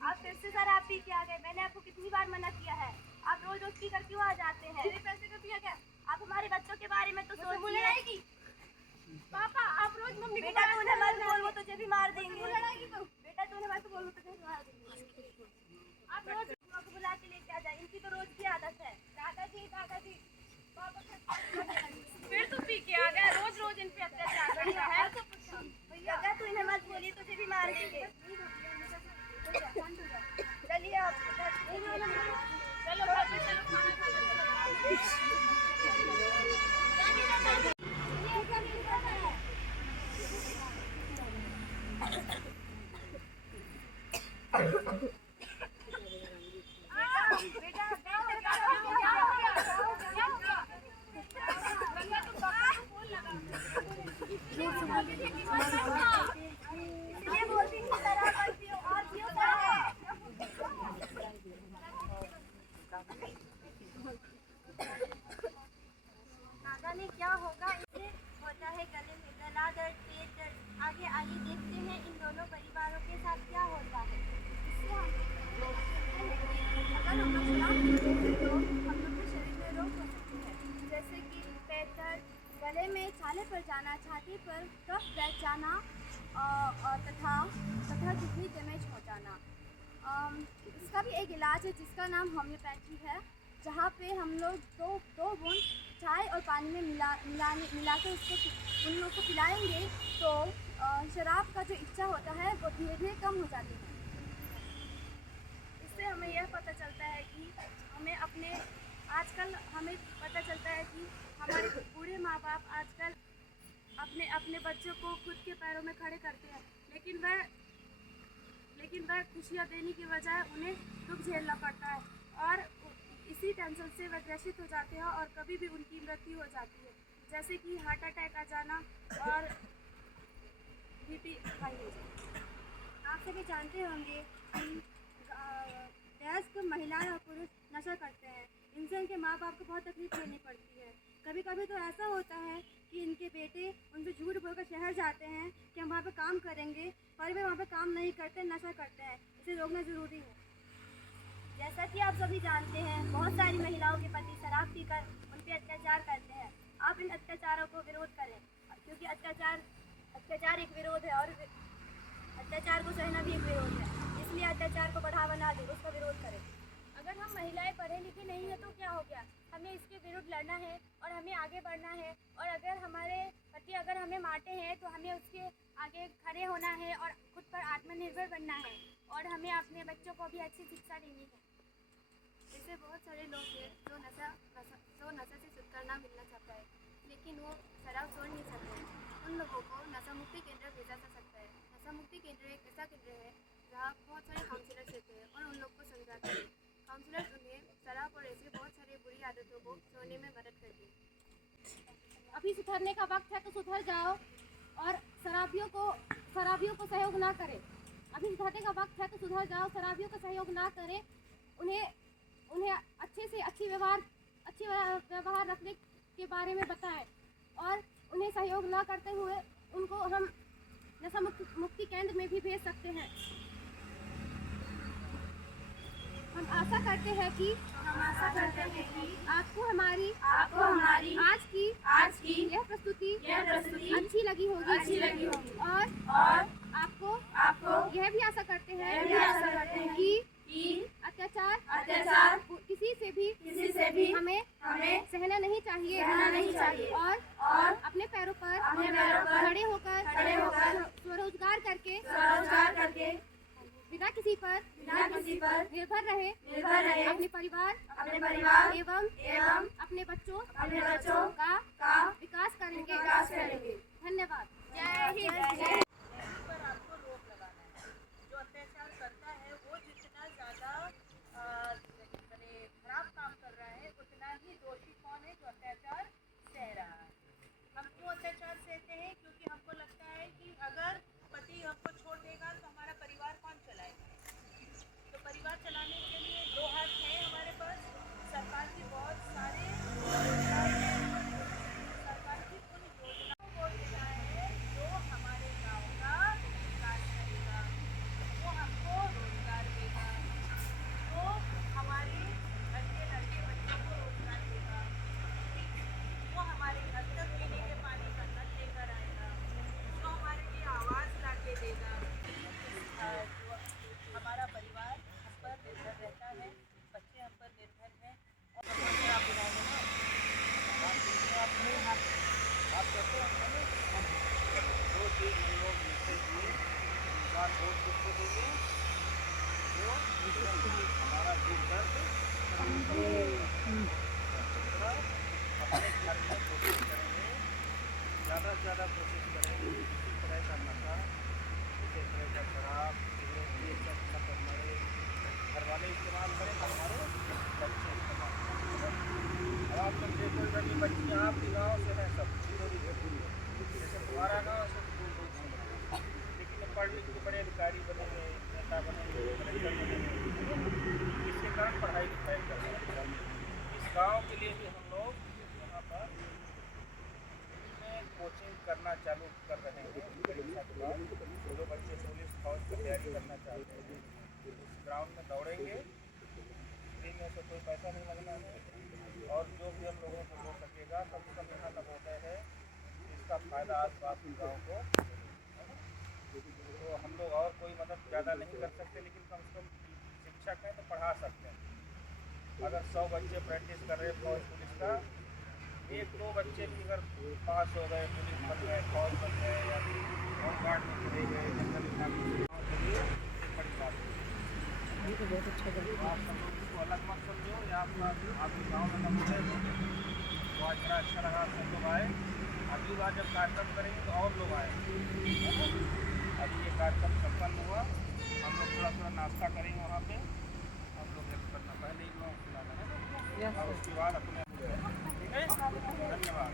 आप फिर से शराब पी के आ गए। मैंने आपको कितनी बार मना किया है, आप रोज रोज पी कर क्यों आ जाते हैं? मेरे पैसे का पिया क्या? आप हमारे बच्चों के बारे में तो सोचिए। पापा आप रोज मम्मी को बेटा तूने मत बोल, वो तुझे भी मार देंगे। बेटा तूने मत बोल, वो तुझे भी मार देंगे। आप रोज को बुला के लेके आ जाए, इनकी तो रोज की आदत है। दादाजी फिर तू पी के आ गया, रोज रोज इन पे अत्याचार करता है। भैया तू इन्हें मत बोलिए, तुझे भी मार देंगे। चलिए आप चलो घर पे चलो, खाना क्या होगा, इससे होता है गले में गला दर्द, पेट दर्द। आगे आगे देखते हैं इन दोनों परिवारों के साथ क्या होता है। इससे अगर हम लोग शराब पीते हैं तो हम लोग के शरीर में रोग हो सकते हैं, जैसे कि पेट दर्द, गले में छाले पड़ जाना, छाती पर कफ बैठ जाना तथा किडनी डैमेज हो जाना। इसका भी एक इलाज है जिसका नाम होम्योपैथी है, जहाँ पे हम लोग दो बूंद चाय और पानी में मिला के उसको उन लोगों को पिलाएंगे तो शराब का जो इच्छा होता है वो धीरे धीरे कम हो जाती है। इससे हमें यह पता चलता है कि आजकल हमें पता चलता है कि हमारे बूढ़े माँ बाप आजकल अपने बच्चों को खुद के पैरों में खड़े करते हैं, लेकिन वह खुशियाँ देने की बजाय उन्हें दुख झेलना पड़ता है और इसी टेंशन से वह ग्रसित हो जाते हैं और कभी भी उनकी मृत्यु हो जाती है, जैसे कि हार्ट अटैक आ जाना और बीपी हाई हो जाना। आप सभी जानते होंगे कि वयस्क महिलाएं और पुरुष नशा करते हैं, इनसे उनके माँ बाप को बहुत तकलीफ लेनी पड़ती है। कभी कभी तो ऐसा होता है कि इनके बेटे उनसे झूठ बोलकर शहर जाते हैं कि हम वहाँ पे काम करेंगे, पर वे वहाँ पे काम नहीं करते, नशा करते हैं। इसे रोकना ज़रूरी है। जैसा कि आप सभी जानते हैं, बहुत सारी महिलाओं के पति शराब पीकर उन पर अत्याचार करते हैं। आप इन अत्याचारों को विरोध करें, क्योंकि अत्याचार एक विरोध है और अत्याचार को सहना भी एक विरोध है। इसलिए अत्याचार को बढ़ावा ना दें, उसका विरोध करें। अगर हम महिलाएं पढ़े लिखे नहीं हैं तो क्या हो गया, हमें इसके विरुद्ध लड़ना है और हमें आगे बढ़ना है। और अगर हमारे पति अगर हमें मारते हैं तो हमें उसके आगे खड़े होना है और खुद पर आत्मनिर्भर बनना है और हमें अपने बच्चों को भी अच्छी शिक्षा देनी है। ऐसे बहुत सारे लोग हैं जो नशा से छुटकारा मिलना चाहता है, लेकिन वो शराब छोड़ नहीं सकते। उन लोगों को नशा मुक्ति केंद्र भेजा जा सकता है। नशा मुक्ति केंद्र एक ऐसा केंद्र है जहाँ बहुत सारे काउंसलर्स रहते हैं और उन लोग को समझाते हैं। काउंसलर्स उन्हें शराब और ऐसी बहुत सारी बुरी आदतों को छोड़ने में मदद करते हैं। अभी सुधरने का वक्त है तो सुधर जाओ और शराबियों को सहयोग ना करें। अभी सुधरने का वक्त है तो सुधर जाओ, शराबियों का सहयोग ना करें। उन्हें अच्छे से अच्छी व्यवहार रखने के बारे में बताएं और उन्हें सहयोग न करते हुए उनको हम नशा मुक्ति केंद्र में भी भेज सकते हैं। हम आशा करते हैं कि आपको हमारी आज की यह प्रस्तुति अच्छी लगी होगी और आपको यह भी आशा करते हैं कि अत्याचार किसी से भी हमें सहना नहीं चाहिए और अपने पैरों पर खड़े होकर स्वरोजगार करके बिना किसी पर निर्भर रहे अपने परिवार एवं अपने बच्चों का विकास करेंगे। धन्यवाद। जय हिंद। पर आपको रोक लगाना है। जो अत्याचार करता है वो जितना ज़्यादा खराब काम कर रहा है उतना ही दोषी कौन है, जो अत्याचार सह रहा है। हम क्यों अत्याचार सहते हैं? क्योंकि हमको लगता है कि अगर पति हमको छोड़ देगा तो हमारा परिवार कौन चलाएगा। तो परिवार चलाने के लिए दो हाथ हैं हमारे पास। सरकार की बहुत सारे सरकार की उन योजनाओं को है जो हमारे गाँव वोट किसको देंगे? जो हमारा दुख दर्द अपने घर में कोशिश करेंगे, ज़्यादा से ज़्यादा कोशिश करेंगे किसी तरह का नशा, किसी तरह का शराब, सिगरेट, ये सब खत्म करे। घर वाले इस्तेमाल करें, हमारे बच्चे इस्तेमाल करें। अब आप लोग देखो इधर ये बच्चियाँ आपके गाँव से हैं सब, जैसे तुम्हारा गाँव से बहुत सुंदर, लेकिन पढ़ लिख के बड़े अधिकारी बनेंगे, नेता बनेंगे, कलेक्टर बनेंगे, इसके कारण पढ़ाई लिखाई कर रहे हैं। इस गाँव के लिए भी हम लोग यहाँ पर कोचिंग करना चालू कर रहे हैं। परीक्षा के बाद जो बच्चे पुलिस फौज की तैयारी करना चाहते हैं इस ग्राउंड में दौड़ेंगे, फ्री में से कोई पैसा नहीं लगना है, और जो भी हम लोगों को हो सकेगा कम से कम यहाँ नवोदय है, इसका फ़ायदा आसपास के गाँव को। तो हम लोग और कोई मदद ज़्यादा नहीं कर सकते, लेकिन कम से कम शिक्षक हैं तो पढ़ा सकते हैं। अगर 100 बच्चे प्रैक्टिस कर रहे फौज पुलिस का, 1-2 बच्चे भी अगर पास हो गए, पुलिस बन गए, फौज बन गए, या होमगार्ड में चले गए, जंगल विभाग में के लिए बड़ी बात है। ये तो बहुत अच्छा तो आप सब लोग इसको अलग मत समझो, या आपके गाँव में नवोदय हो तो आज बड़ा अच्छा लगा, सब लोग आए। अगली बार जब कार्यक्रम करेंगे तो और लोग आएंगे। अभी ये कार्यक्रम संपन्न हुआ, हम लोग थोड़ा थोड़ा नाश्ता करेंगे वहाँ पे, हम लोग करना पहले ही लोग खिलाना है, और उसके बाद अपने ठीक है, धन्यवाद।